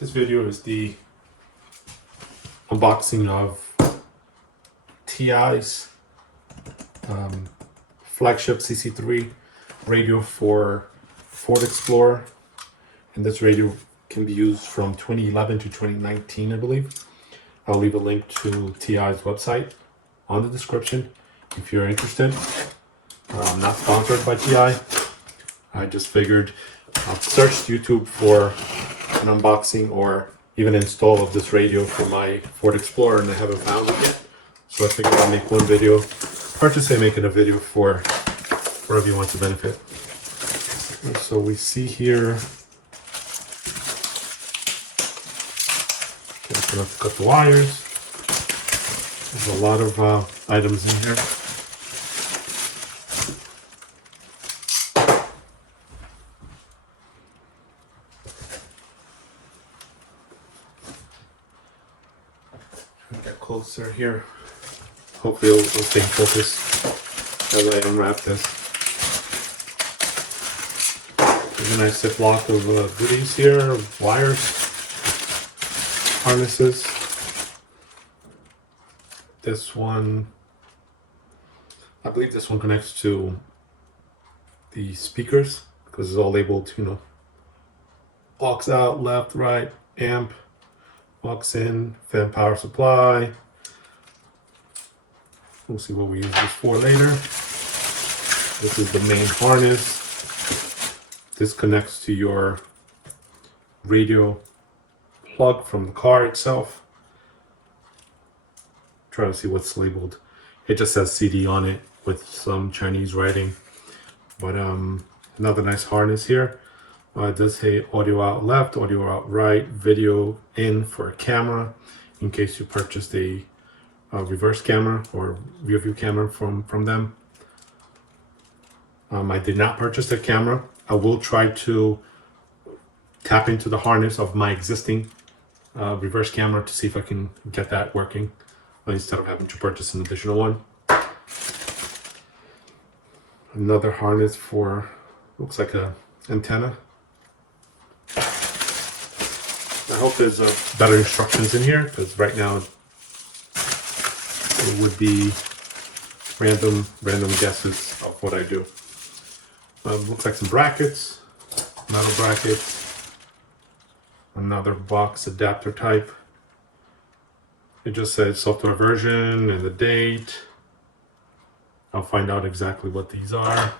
This video is the unboxing of T'Eyes flagship CC3 radio for Ford Explorer, and this radio can be used from 2011 to 2019, I believe. I'll leave a link to T'Eyes website on the description if you're interested. I'm not sponsored by TI. I just figured I've searched YouTube for an unboxing or even install of this radio for my Ford Explorer, and I haven't found it yet. So I figured I'll make one video, or just say making a video for wherever you want to benefit. And so we see here, okay, I'm going to cut the wires. There's a lot of items in here. Get closer here. Hopefully it'll stay in focus as I unwrap this. There's a nice Ziploc of goodies here, wires, harnesses. This one, I believe this one connects to the speakers because it's all labeled, aux out, left, right, amp, aux in, fan power supply. We'll see what we use this for later. This is the main harness. This connects to your radio plug from the car itself. Trying to see what's labeled. It just says CD on it with some Chinese writing. But another nice harness here. It does say audio out left, audio out right, video in for a camera in case you purchased a reverse camera or rear view camera from them. I did not purchase the camera. I will try to tap into the harness of my existing reverse camera to see if I can get that working instead of having to purchase an additional one. Another harness for, looks like a antenna. I hope there's better instructions in here, because right now it would be random guesses of what I do. Looks like some brackets, metal brackets, another box adapter type. It just says software version and the date. I'll find out exactly what these are.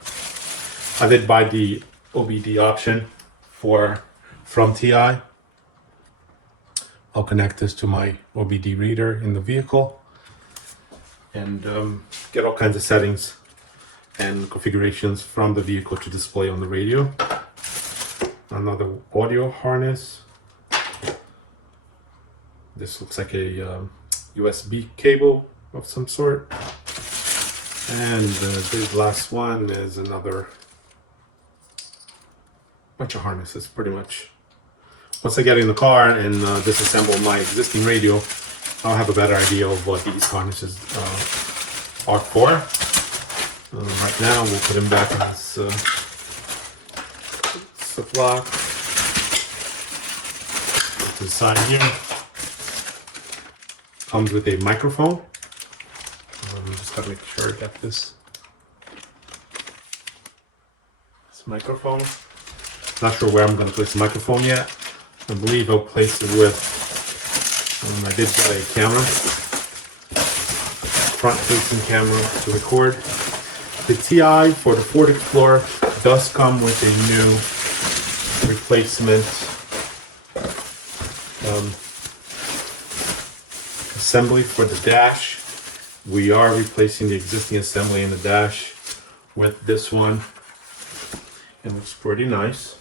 I did buy the OBD option from TI. I'll connect this to my OBD reader in the vehicle and get all kinds of settings and configurations from the vehicle to display on the radio. Another audio harness. This looks like a USB cable of some sort. And the last one is another bunch of harnesses, pretty much. Once I get in the car and disassemble my existing radio, I'll have a better idea of what these harnesses are for. Right now, we'll put them back in this Ziploc. To the side here. Comes with a microphone. Just gotta make sure I get this microphone. Not sure where I'm gonna place the microphone yet. I believe I'll place it with, I did get a camera, front-facing camera to record. The TI for the Ford Explorer does come with a new replacement assembly for the dash. We are replacing the existing assembly in the dash with this one. It looks pretty nice.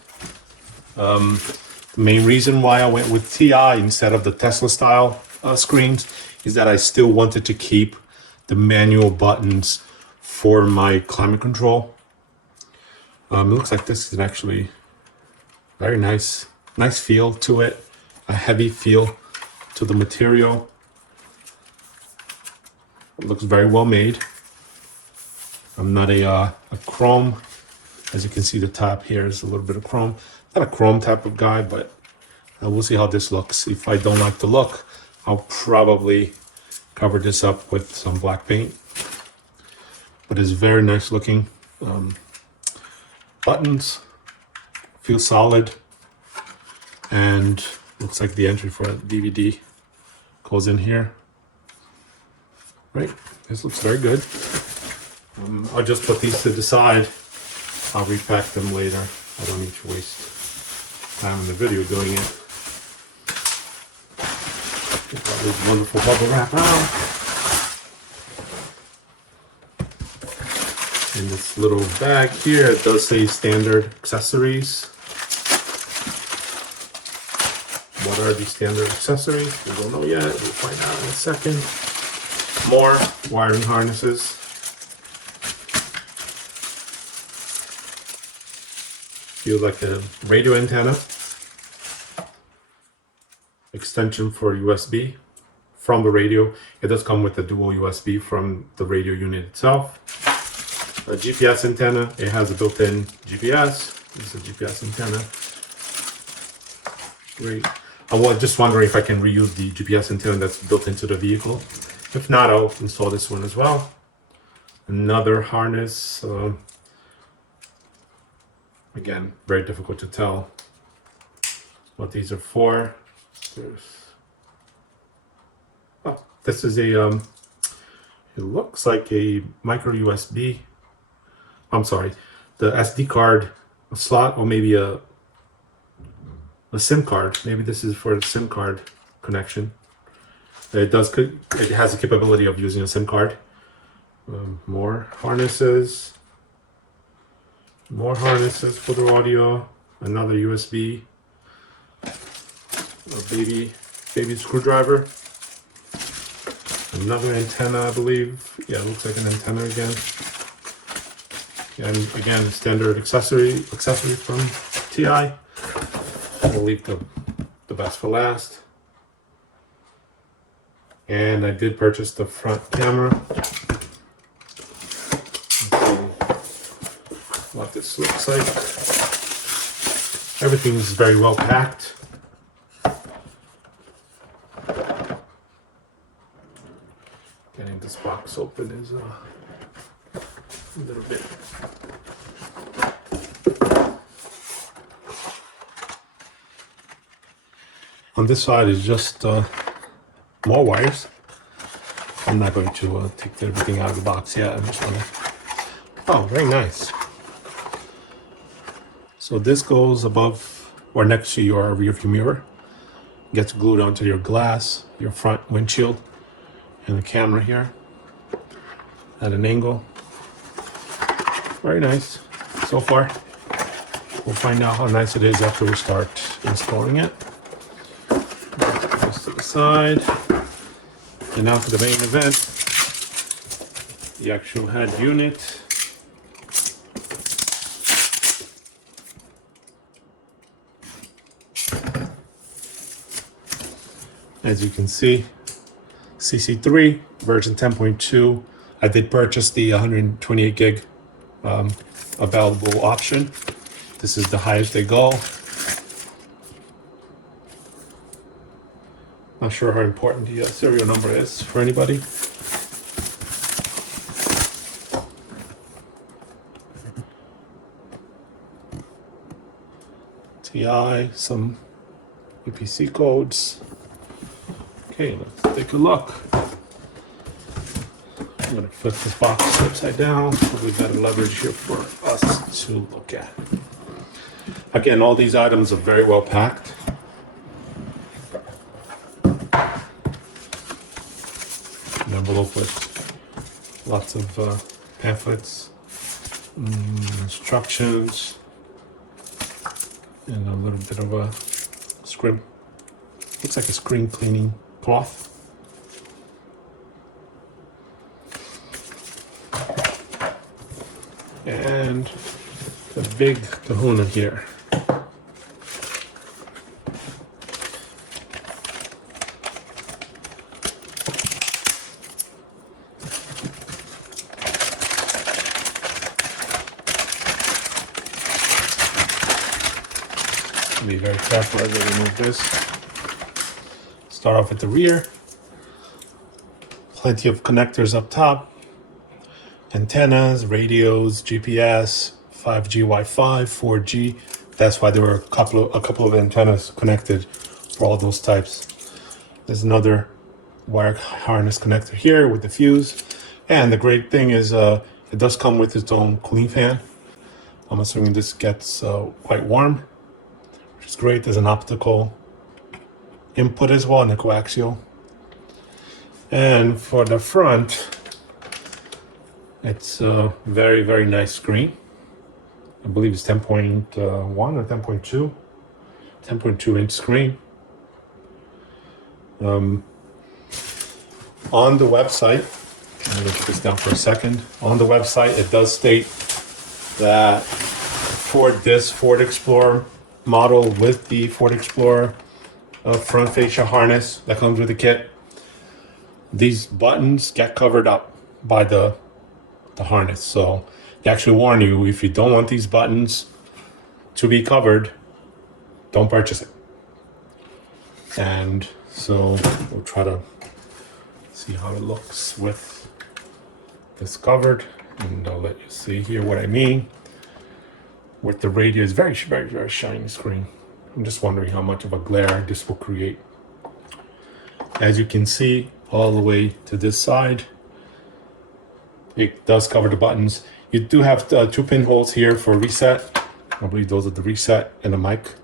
The main reason why I went with TI instead of the Tesla style screens is that I still wanted to keep the manual buttons for my climate control. It looks like this is actually very nice feel to it, a heavy feel to the material. It looks very well made. I'm not a chrome. As you can see, the top here is a little bit of chrome. Not a chrome type of guy, but We'll see how this looks. If I don't like the look, I'll probably cover this up with some black paint. But it's very nice looking. Buttons feel solid, and looks like the entry for a DVD goes in here. Right, this looks very good. I'll just put these to the side. I'll repack them later. I don't need to waste time in the video doing it. Got this wonderful bubble wrap out. In this little bag here, it does say standard accessories. What are these standard accessories? We don't know yet. We'll find out in a second. More wiring harnesses. Feels like a radio antenna. Extension for USB from the radio. It does come with a dual USB from the radio unit itself. A GPS antenna. It has a built-in GPS. This is a GPS antenna. Great. I was just wondering if I can reuse the GPS antenna that's built into the vehicle. If not, I'll install this one as well. Another harness. Again, very difficult to tell what these are for. Oh, this is a, it looks like a micro USB. I'm sorry, the SD card slot, or maybe a SIM card. Maybe this is for a SIM card connection. It has the capability of using a SIM card. More harnesses. More harnesses for the audio. Another USB. A baby screwdriver. Another antenna, I believe. Yeah, it looks like an antenna again. And again, standard accessory from TI. We'll leave the best for last. And I did purchase the front camera. Let's see what this looks like. Everything's very well packed. Getting this box open is a little bit. On this side is just more wires. I'm not going to take everything out of the box yet. I'm just gonna. Oh, very nice. So this goes above or next to your rear view mirror. Gets glued onto your glass, your front windshield, and the camera here at an angle. Very nice so far. We'll find out how nice it is after we start installing it. This to the side. And now for the main event, the actual head unit. As you can see, CC3 version 10.2. I did purchase the 128 gig available option. This is the highest they go. Not sure how important the serial number is for anybody. TI, some UPC codes. Okay, let's take a look. I'm gonna flip this box upside down. So we've got a leverage here for us to look at. Again, all these items are very well packed. An envelope with lots of pamphlets, instructions, and a little bit of a screen. Looks like a screen cleaning cloth. And the big kahuna here. Be very careful as I remove this. Start off at the rear. Plenty of connectors up top. Antennas, radios, GPS, 5G Wi-Fi, 4G. That's why there were a couple of antennas connected for all those types. There's another wire harness connector here with the fuse. And the great thing is it does come with its own cooling fan. I'm assuming this gets quite warm, which is great. There's an optical input as well, and a coaxial. And for the front, it's a very, very nice screen. I believe it's 10.1 or 10.2. 10.2 inch screen. On the website, I'm going to put this down for a second. On the website, it does state that for this Ford Explorer model with the Ford Explorer front fascia harness that comes with the kit, these buttons get covered up by the harness. So they actually warn you, if you don't want these buttons to be covered, don't purchase it. And so we'll try to see how it looks with this covered, and I'll let you see here what I mean. With the radio, is very, very, very shiny screen. I'm just wondering how much of a glare this will create. As you can see, all the way to this side, it does cover the buttons. You do have 2 pinholes here for reset. I believe those are the reset and the mic.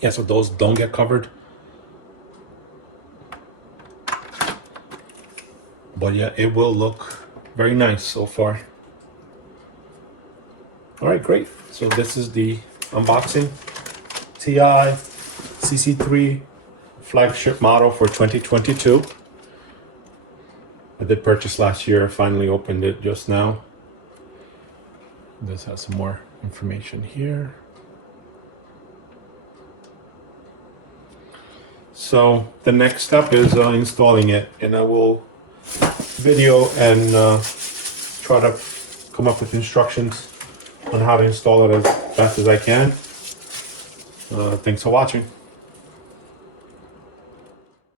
Yeah, so those don't get covered. But yeah, it will look very nice so far. All right, great. So this is the unboxing. TI CC3 flagship model for 2022. I did purchase last year. I finally opened it just now. This has some more information here. So the next step is installing it, and I will video and try to come up with instructions on how to install it as best as I can. Thanks for watching.